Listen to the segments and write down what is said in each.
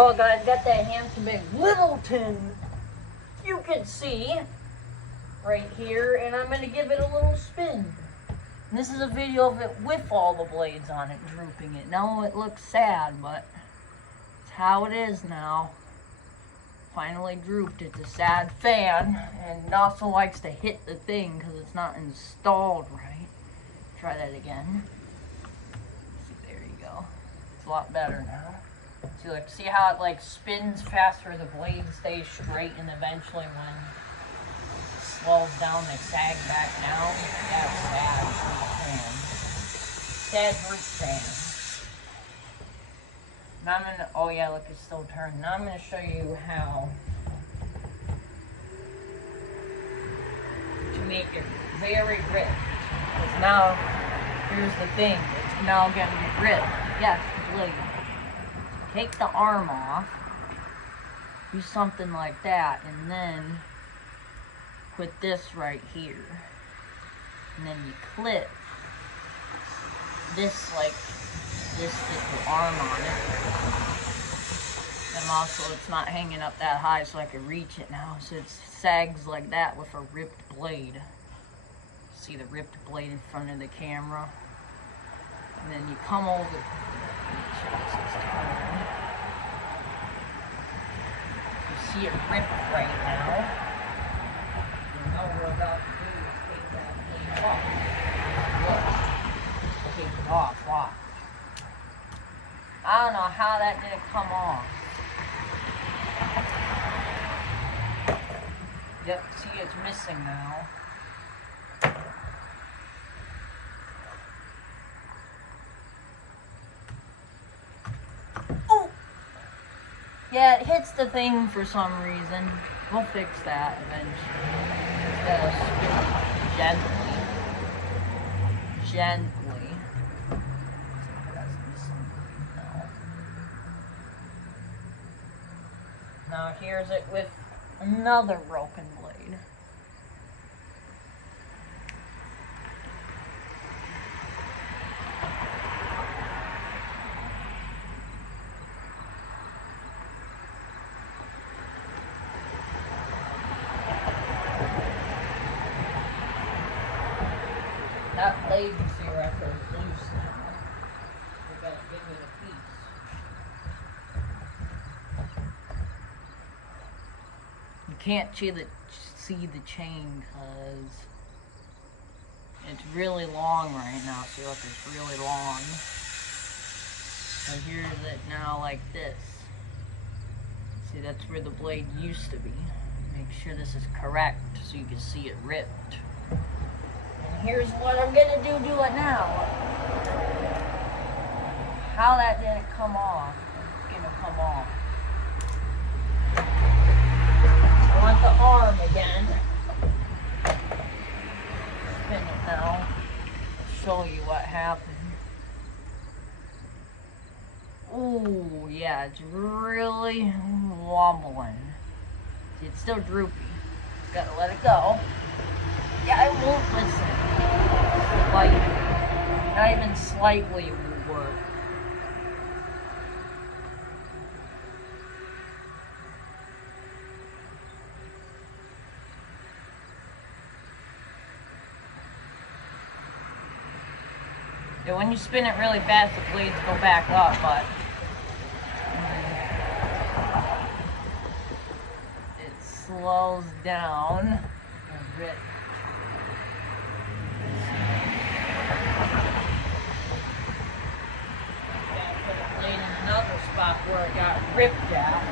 Oh guys, got that handsome big Littleton. You can see right here, and I'm gonna give it a little spin. And this is a video of it with all the blades on it, drooping it. Now it looks sad, but it's how it is now. Finally drooped. It's a sad fan, and it also likes to hit the thing because it's not installed right. Try that again. There you go. It's a lot better now. So like, see how it like spins faster, the blade stays straight, and eventually when it slows down, they sag back down. That's sad fan. Sad droop fan. Now I'm gonna, oh yeah, look, it's still turning. Now I'm gonna show you how to make it very ripped. Because now, here's the thing, it's now getting ripped. Yes, the blade. Take the arm off, do something like that, and then put this right here. And then you clip this like this little arm on it. And also it's not hanging up that high so I can reach it now. So it sags like that with a ripped blade. See the ripped blade in front of the camera. And then you come over. You see it ripped right now. And all we're about to do is take that blade off. Look. Take it off. Watch. I don't know how that didn't come off. Yep, see it's missing now. Yeah, it hits the thing for some reason. We'll fix that eventually. Just gotta spin it gently. Now here's it with another broken blade. That blade, you see right there, is loose now. We're gonna give it a piece. You can't see the chain because it's really long right now. See, look, it's really long. So here's it now like this. See, that's where the blade used to be. Make sure this is correct so you can see it ripped. And here's what I'm gonna do to it now. How that didn't come off, it's gonna come off. I want the arm again. Spin it now. I'll show you what happened. Ooh, yeah, it's really wobbling. See, it's still droopy. Just gotta let it go. Yeah, I won't listen. Slightly. Not even slightly will work. Yeah, when you spin it really fast, the blades go back up, but it slows down a bit. Put a blade in another spot where it got ripped out.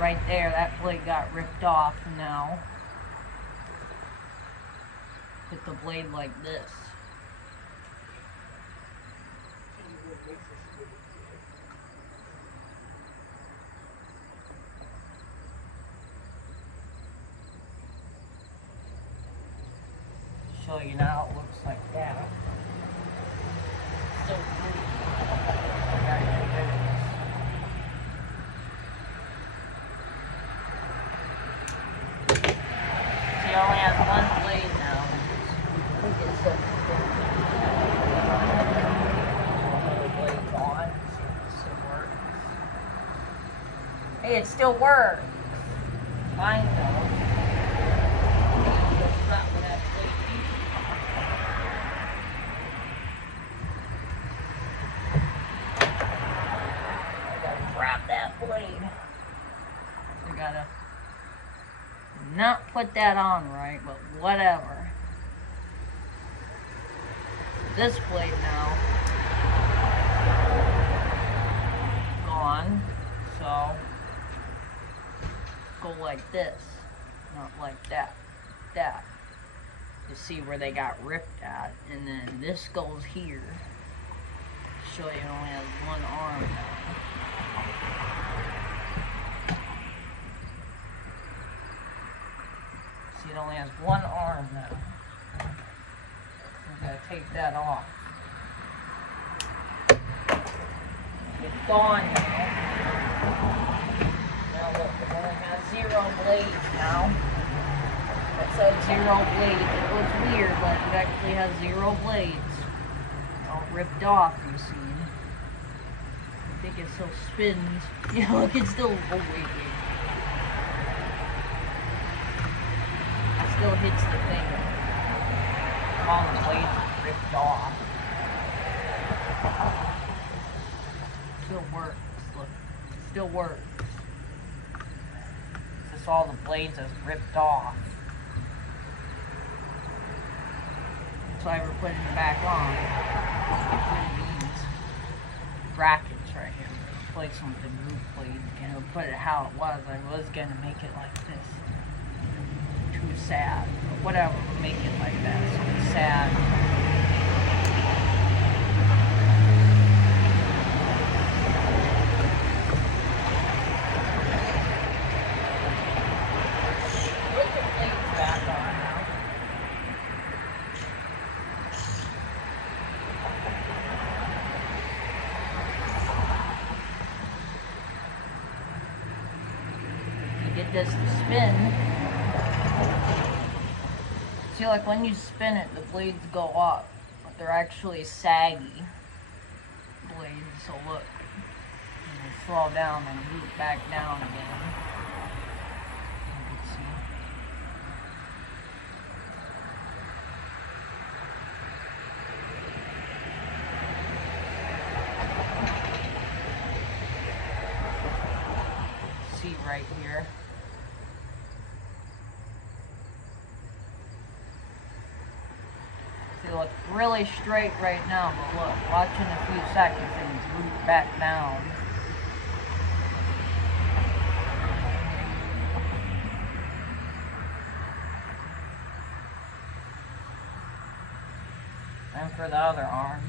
Right there, that blade got ripped off now. Put the blade like this. Show you now it looks like that. Still pretty. He only has one blade now. it still works. Fine though. Not with that blade. I gotta grab that blade. I gotta not put that on right, but whatever. This blade now gone, so go like this, not like that. That. You see where they got ripped at, and then this goes here. Show you it only has one arm now. See, it only has one arm now. I'm gonna take that off. It's gone now. Now look, it only has 0 blades now. It said 0 blades. It looks weird, but it actually has 0 blades. All ripped off, you see. I think it still spins. Yeah, look, it's still, oh wait. It still hits the thing. All the blades are ripped off. Still works, look. Still works. It's just all the blades is ripped off. So I ever put it back on. Get rid of these brackets right here. Replace them with the root blade and put it how it was. I was gonna make it like this. Too sad. But whatever, we'll make it like that. So it's sad. Put the blades back on now. Get this to spin. See, like when you spin it, the blades go up, but they're actually saggy blades. So look, and they slow down and root back down again. You can see. See right here. See, look really straight right now, but look, watch in a few seconds and it's root back down. And for the other arm.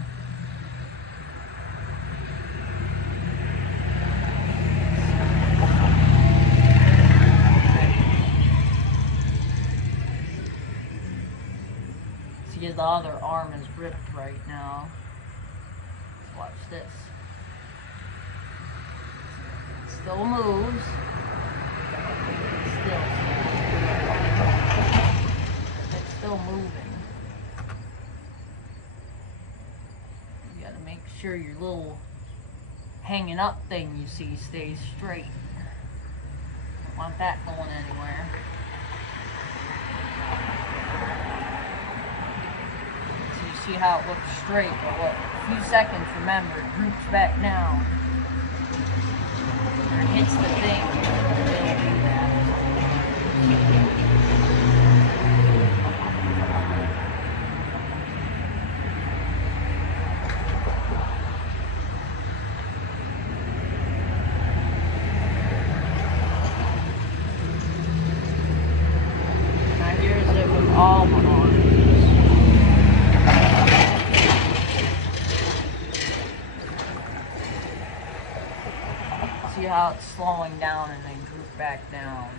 See, the other arm is ripped right now. Watch this. It still moves. It's still moving. You gotta make sure your little hanging up thing you see stays straight. Don't want that going anywhere. See how it looks straight, but look, a few seconds, remember, it roots back down. Or it hits the thing. It'll do that. Now here's it with all the arms. See how it's slowing down and then droop back down.